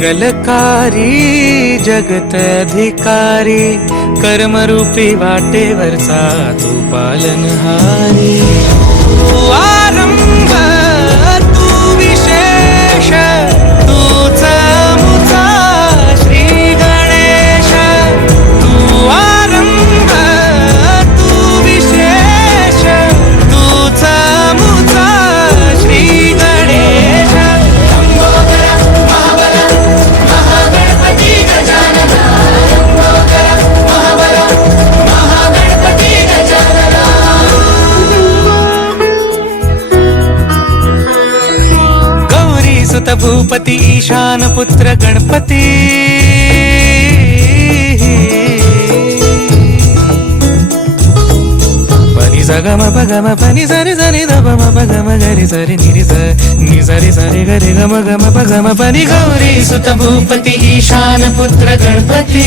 मंगलकारी जगत अधिकारी कर्मरूपी वाटेवरचा तू पालनहारी. అమృత భూపతి ఈశానపుత్ర గణపతి. పని సగమ పగమ పని సరి సరి దమ పగమ గరి సరి నిరి ని సరి సరి గరి గమ గమ పగమ పని గౌరీ సుత భూపతి ఈశానపుత్ర గణపతి.